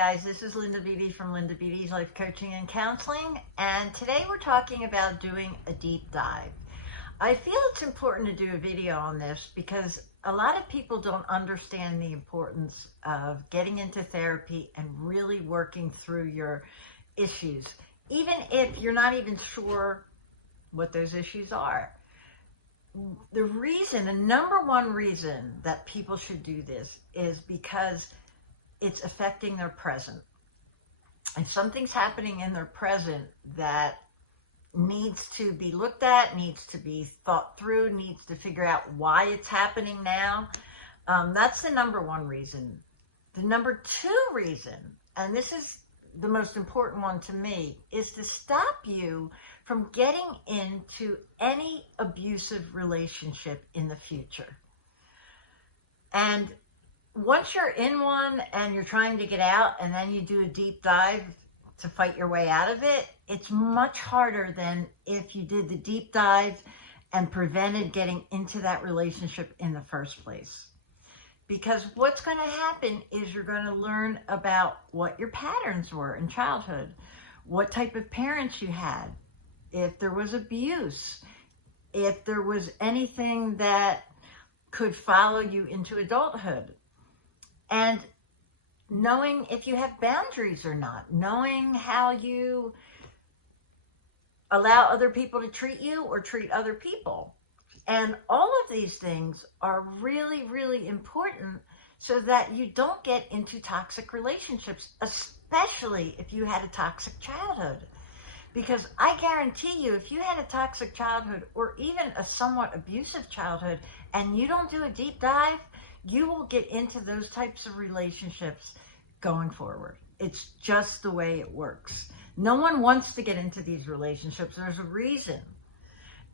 guys, this is Linda Beatty from Linda Beatty's Life Coaching and Counseling, and today we're talking about doing a deep dive. I feel it's important to do a video on this because a lot of people don't understand the importance of getting into therapy and really working through your issues, even if you're not even sure what those issues are. The number one reason that people should do this is because it's affecting their present. If something's happening in their present that needs to be looked at, needs to be thought through, needs to figure out why it's happening now, that's the number one reason. The number two reason, and this is the most important one to me, is to stop you from getting into any abusive relationship in the future. And once you're in one and you're trying to get out and then you do a deep dive to fight your way out of it, it's much harder than if you did the deep dive and prevented getting into that relationship in the first place. Because what's going to happen is you're going to learn about what your patterns were in childhood, what type of parents you had, if there was abuse, if there was anything that could follow you into adulthood. And knowing if you have boundaries or not, knowing how you allow other people to treat you or treat other people. And all of these things are really, really important so that you don't get into toxic relationships, especially if you had a toxic childhood. Because I guarantee you, if you had a toxic childhood or even a somewhat abusive childhood and you don't do a deep dive, you will get into those types of relationships going forward. It's just the way it works. No one wants to get into these relationships. There's a reason.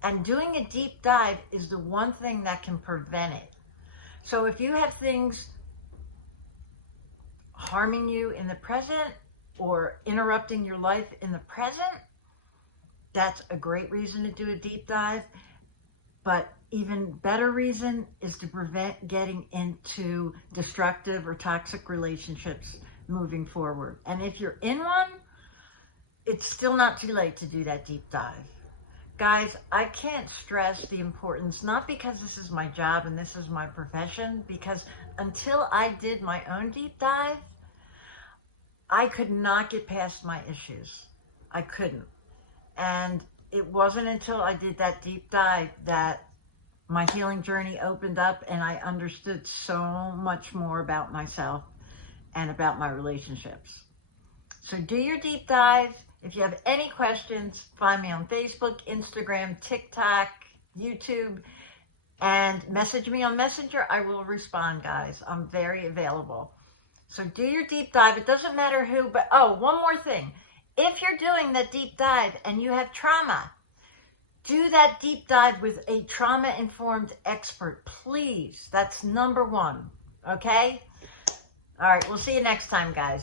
And doing a deep dive is the one thing that can prevent it. So if you have things harming you in the present or interrupting your life in the present, that's a great reason to do a deep dive. But even better reason is to prevent getting into destructive or toxic relationships moving forward. And if you're in one, it's still not too late to do that deep dive. Guys, I can't stress the importance, not because this is my job and this is my profession, because until I did my own deep dive, I could not get past my issues. I couldn't. And it wasn't until I did that deep dive that my healing journey opened up and I understood so much more about myself and about my relationships. So do your deep dive. If you have any questions, find me on Facebook, Instagram, TikTok, YouTube, and message me on Messenger. I will respond, guys. I'm very available. So do your deep dive. It doesn't matter who, but one more thing. If you're doing that deep dive and you have trauma, do that deep dive with a trauma-informed expert, please. That's number one, okay? All right, we'll see you next time, guys.